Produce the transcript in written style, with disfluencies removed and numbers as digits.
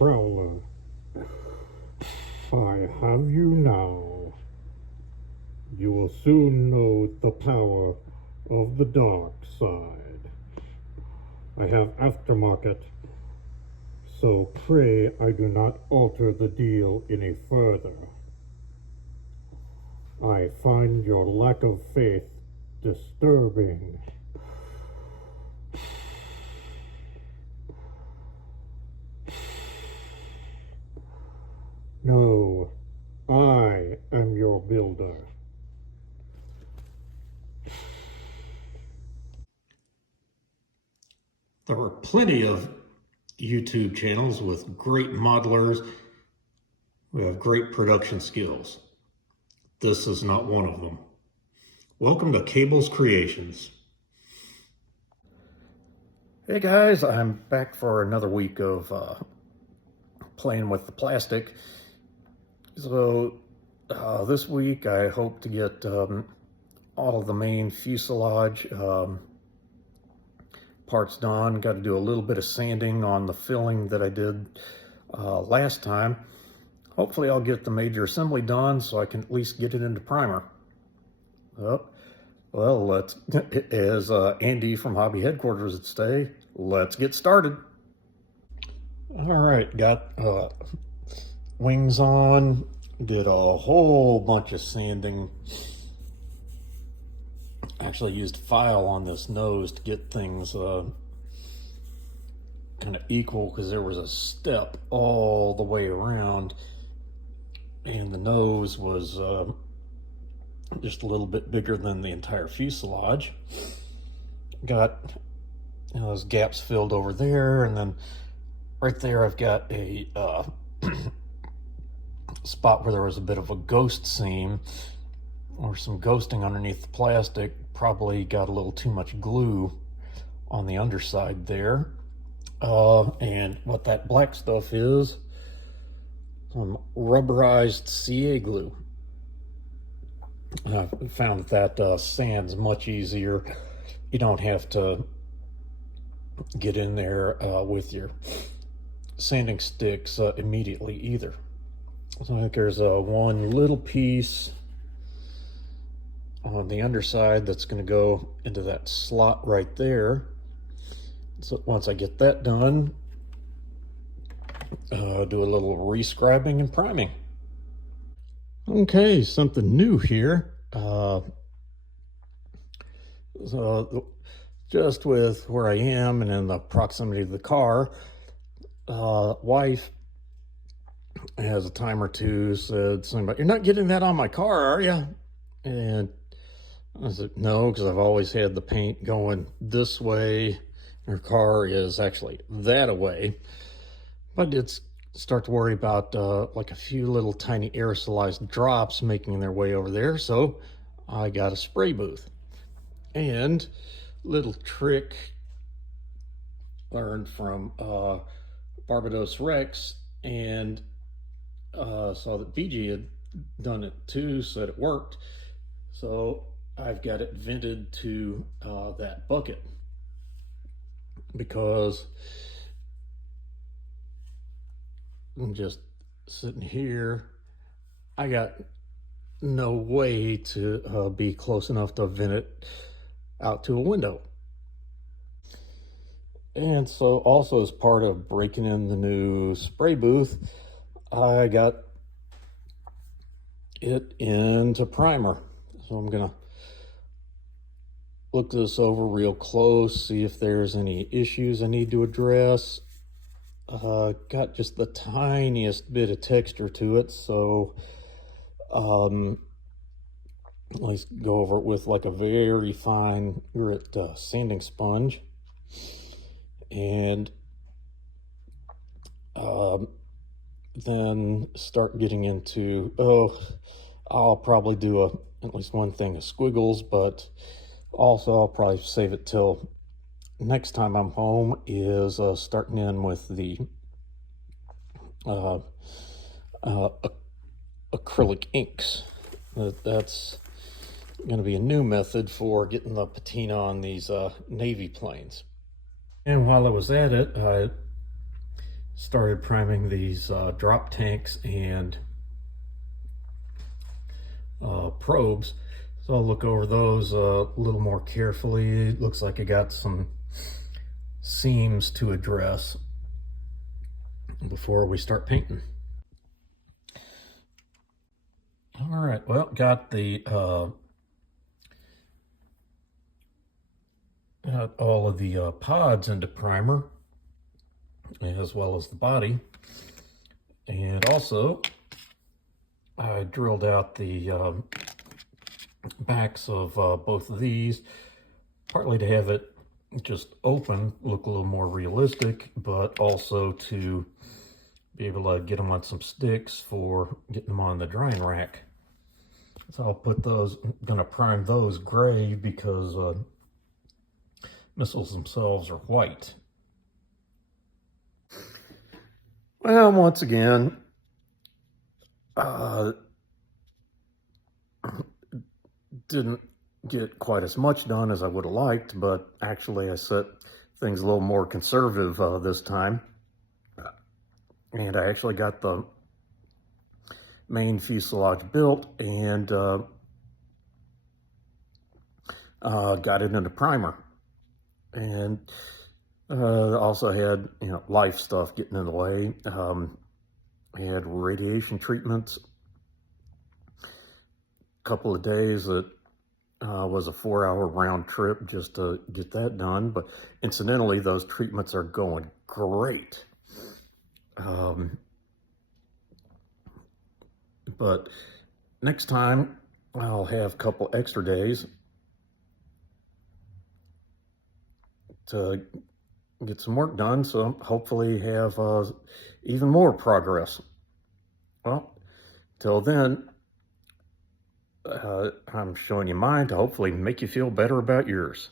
Prowler. I have you now. You will soon know the power of the dark side. I have aftermarket, so pray I do not alter the deal any further. I find your lack of faith disturbing. No, I am your builder. There are plenty of YouTube channels with great modelers who have great production skills. This is not one of them. Welcome to Cable's Creations. Hey guys, I'm back for another week of playing with the plastic. So this week I hope to get all of the main fuselage parts done. Got to do a little bit of sanding on the filling that I did last time. Hopefully I'll get the major assembly done so I can at least get it into primer. Well, let's, as Andy from Hobby Headquarters would say, let's get started. All right, got wings on, did a whole bunch of sanding. Actually used file on this nose to get things kind of equal, because there was a step all the way around and the nose was just a little bit bigger than the entire fuselage. Got those gaps filled over there, and then right there I've got a spot where there was a bit of a ghost seam or some ghosting underneath the plastic. Probably got a little too much glue on the underside there. And what that black stuff is, some rubberized CA glue. I found that sands much easier. You don't have to get in there with your sanding sticks immediately either. So I think there's one little piece on the underside that's going to go into that slot right there. So once I get that done, do a little rescribing and priming. Okay, something new here. So just with where I am and in the proximity of the car, wife has a time or two said something about, "You're not getting that on my car, are you?" And I said, "No, because I've always had the paint going this way. Her car is actually that away." But I did start to worry about like a few little tiny aerosolized drops making their way over there. So I got a spray booth. And little trick learned from Barbados Rex, and saw that BG had done it too, said it worked. So I've got it vented to that bucket, because I'm just sitting here, I got no way to be close enough to vent it out to a window. And so also, as part of breaking in the new spray booth, I got it into primer. So I'm gonna look this over real close, see if there's any issues I need to address. Got just the tiniest bit of texture to it, so let's go over it with like a very fine grit sanding sponge, and then start getting into, I'll probably do at least one thing of squiggles, but also I'll probably save it till next time I'm home, is starting in with the acrylic inks. That's going to be a new method for getting the patina on these Navy planes. And while I was at it, I started priming these drop tanks and probes. So I'll look over those a little more carefully. It looks like I got some seams to address before we start painting. All right, well, got the got all of the pods into primer, as well as the body. And also, I drilled out the backs of both of these, partly to have it just open, look a little more realistic, but also to be able to get them on some sticks for getting them on the drying rack. So I'll put those, I'm gonna prime those gray because missiles themselves are white. Well, once again, didn't get quite as much done as I would have liked, but actually I set things a little more conservative this time. And I actually got the main fuselage built and got it into primer. And also had, life stuff getting in the way. I had radiation treatments. A couple of days that was a 4-hour round trip just to get that done. But incidentally, those treatments are going great. But next time I'll have a couple extra days to get some work done, so hopefully have even more progress. Well, till then, I'm showing you mine to hopefully make you feel better about yours.